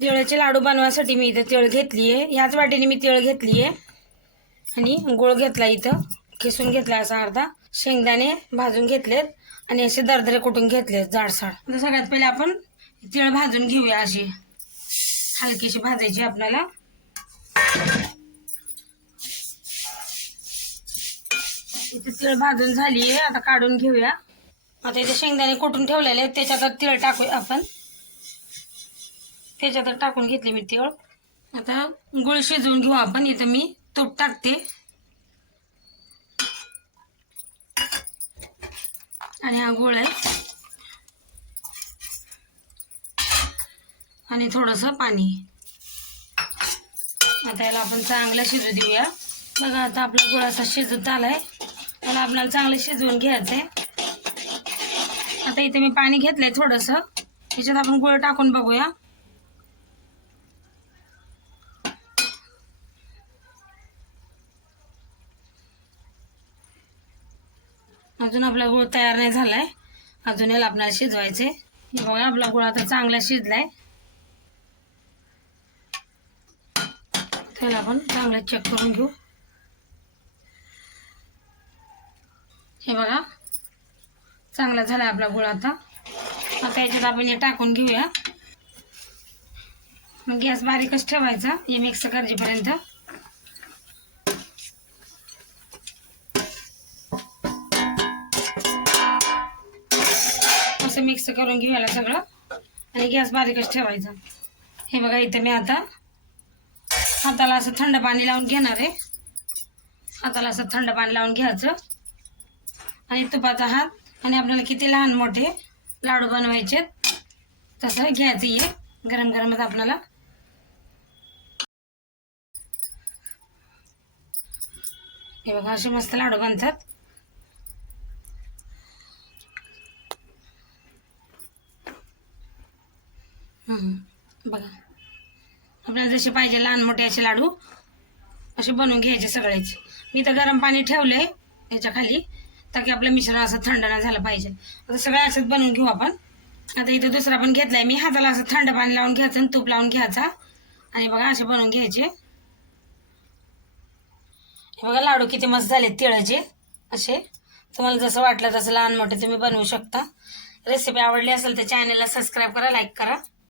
तिळाचे लाडू बनवायसाठी मी इथं तिळ घेतली आहे ह्याच वाटेने मी तिळ घेतली आहे आणि गुळ घेतला इथं. किसून घेतला असा अर्धा. शेंगदाणे भाजून घेतलेत. आणि असे दरदरे कुटून घेतलेत जाडसाड तर सगळ्यात पहिले आपण तिळ भाजून घेऊया अशी. हलकीशी भाजायची आपल्याला इथे तिळ भाजून झाली आहे आता काढून घेऊया. आता इथे शेंगदाणे कुटून ठेवलेले आहेत. त्याच्यात तिळ टाकूया आपण. त्याच्यात टाकून घेतली मी तिळ. आता गुळ शिजवून घेऊ आपण. इथं मी तूप टाकते. आणि हा गुळ आहे. आणि थोडंसं पाणी. आता याला आपण चांगलं शिजू देऊया. बघा आता आपला गुळ असा शिजत आलाय. त्याला आपल्याला चांगलं शिजवून घ्यायचं आहे. आता इथे मी पाणी घेतलंय थोडंसं. त्याच्यात आपण गुळ टाकून बघूया. अजून आपला गुळ तयार नाही झालाय. अजून याला आपल्याला शिजवायचे. हे बघा आपला गुळ आता चांगला शिजलाय. त्याला आपण चांगलं चेक करून घेऊ. हे बघा चांगला झाला आपला गुळ आता. आता याच्यात आपण हे टाकून घेऊया. मग गॅस बारीकच ठेवायचा हे मिक्स करजेपर्यंत. मिक्स करून घेऊया सगळं. आणि गॅस बारीकच ठेवायचा. हे बघा इथं मी आता हाताला असं थंड पाणी लावून घेणार आहे. हाताला असं थंड पाणी लावून घ्यायचं. आणि तुपाचा हात आणि आपल्याला किती लहान मोठे लाडू बनवायचे तसं घ्यायचं ये गरम गरमच आपल्याला हे बघा असे मस्त लाडू बनतात. बघा. आपल्याला जसे पाहिजे लहान मोठे असे लाडू असे बनवून घ्यायचे सगळेच. मी तर गरम पाणी ठेवलंय याच्या खाली ताकी आपलं मिश्रण असं थंड नाही झालं पाहिजे. आता सगळं असंच बनवून घेऊ आपण. आता इथं दुसरा पण घेतलाय मी. हाताला असं थंड पाणी लावून घ्यायचं आणि तूप लावून घ्यायचा. आणि बघा असे बनवून घ्यायचे. हे बघा लाडू किती मस्त झाले तिळाचे. असे. तुम्हाला जसं वाटलं तसं लहान मोठे तुम्ही बनवू शकता. रेसिपी आवडली असेल तर चॅनलला सबस्क्राईब करा लाईक करा.